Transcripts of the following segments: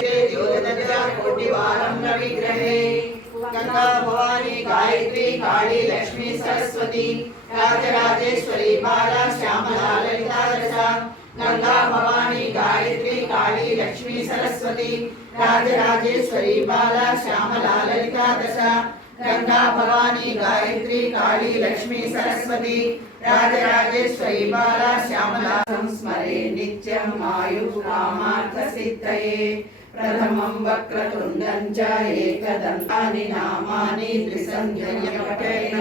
ते ज्योतिर्या कोटिवारं विग्रहे गंगा भवानी गायत्री काली लक्ष्मी सरस्वती राजराजेश्वरी बाला श्यामला ललिता दशा गंगा भवानी गायत्री काली लक्ष्मी सरस्वती राजराजेश्वरी बाला श्यामला ललिता दशा गंगा भवानी गायत्री काली लक्ष्मी सरस्वती राजराजेश्वरी बाला श्यामला संस्मरे नित्यं आयुष्कामार्थ सिद्धये प्रथमं वक्रतुण्डं च एकदन्तानि नामानि त्रिसन्ध्यय पठेत्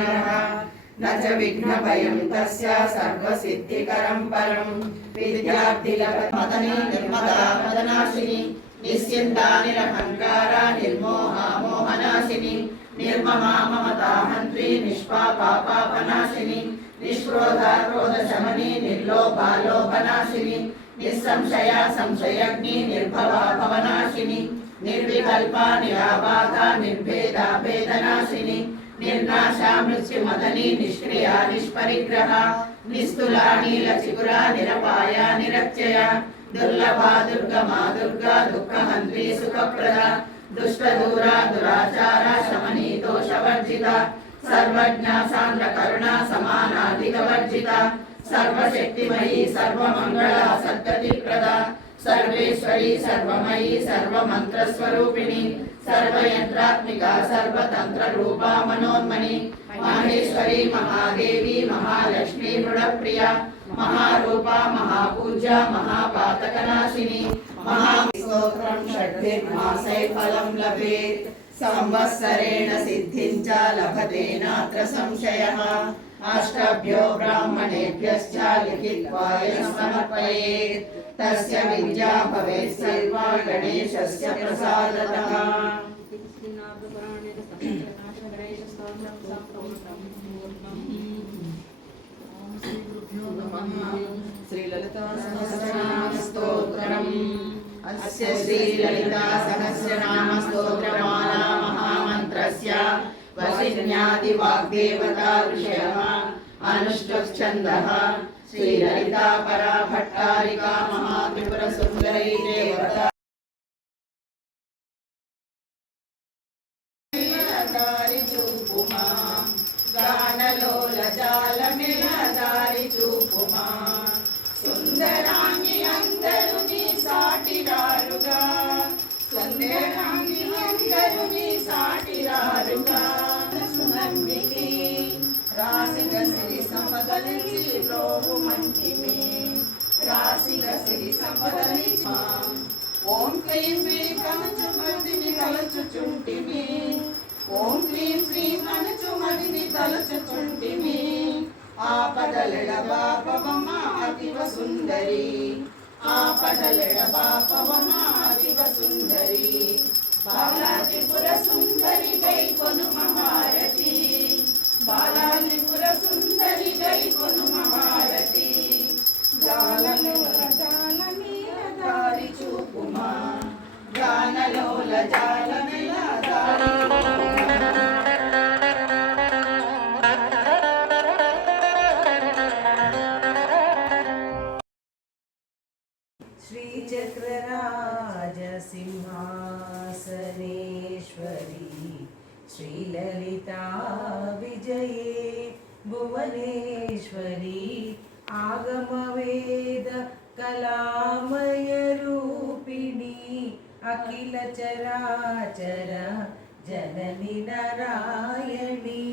न च विघ्नभयं तस्य सर्वसिद्धिकरं परं विद्यार्थिलमदनी निर्मदा मदनाशिनी निश्चिन्ता निरहङ्कारा निर्मोहा मोहनाशिनी निर्ममा ममता हन्त्री निष्पापा पापनाशिनी निष्क्रोधा क्रोधशमनी निर्लोभा लोभनाशिनी निस्संशया संशयग्नि निर्भवा भवनाशिनी निर्विकल्पा निराबाधा निर्भेदा भेदनाशिनी निर्नाशा मृत्युमदनी निष्क्रिया निष्परिग्रहा निस्तुला नीलचिगुरा निरपाया निरच्चया दुर्लभा दुर्गमा दुर्गा दुःखहन्त्री सुखप्रदा दुष्टदूरा दुराचारा शमनी दोषवर्जिता सर्वज्ञा सान्द्र करुणा समानाधिकवर्जिता सर्वशक्तिमयी सर्वमंगला सद्गतिप्रदा सर्वेश्वरी सर्वमयी सर्वमन्त्रस्वरूपिणी सर्वयंत्रात्मिका सर्वतंत्ररूपा मनोन्मणि माहेश्वरी महादेवी महालक्ष्मी मृडप्रिया महारूपा महापूजा महापातकनाशिनी महास्तोत्रं षड्भिर्मासै फलं लभेत् संवत्सरेण सिद्धिं च लभते नात्र संशयः अष्टभ्यो ब्राह्मणेभ्यश्च लिखित्वा समर्पयेत् तस्य विद्या भवेत् सर्वा गणेशस्य प्रसादतः श्री ललिता सहस्रनाम स्तोत्रम् अस्य श्री ललिता सहस्रनाम स्तोत्रमाला महामन्त्रस्य वशिन्यादि वाग्देवता ऋषयः अनुष्टुप् छन्दः श्री ललिता परा भट्टारिका महात्रिपुर सुन्दरी देवता दारि चूपुमा गानलोल जालमेल दारि चूपुमा सुंदरांगी अंदरुनी साटिरारुगा सुंदरांगी अंदरुनी साटिरारुगा सुनम्मिकी रासिक सिरि संपदलिंచి ప్రోభు మంటిమే రాసిక సిరి సంపదలించి ఓం క్లీం శ్రీం కనుచుమదిని తలచుచుంటిమి ఓం క్లీం శ్రీం కనుచుమదిని తలచుచుంటిమి ఆపదలెడ బాపవమ్మ అతివ సుందరి ఆపదలెడ బాపవమ్మ అతివ సుందరి బాలాత్రిపుర సుందరి గై కొను మహారతి బాలాత్రిపుర సుందరి గై కొను మహారతి జాలలోల జాలమీల దారి చూపుమా గానలోల జాలమీల దారి श्रीचक्रराज सिंहासनेश्वरी श्रीललिता विजये भुवनेश्वरी आगमवेद कलामय रूपिणी अखिल चराचर जननी नारायणी।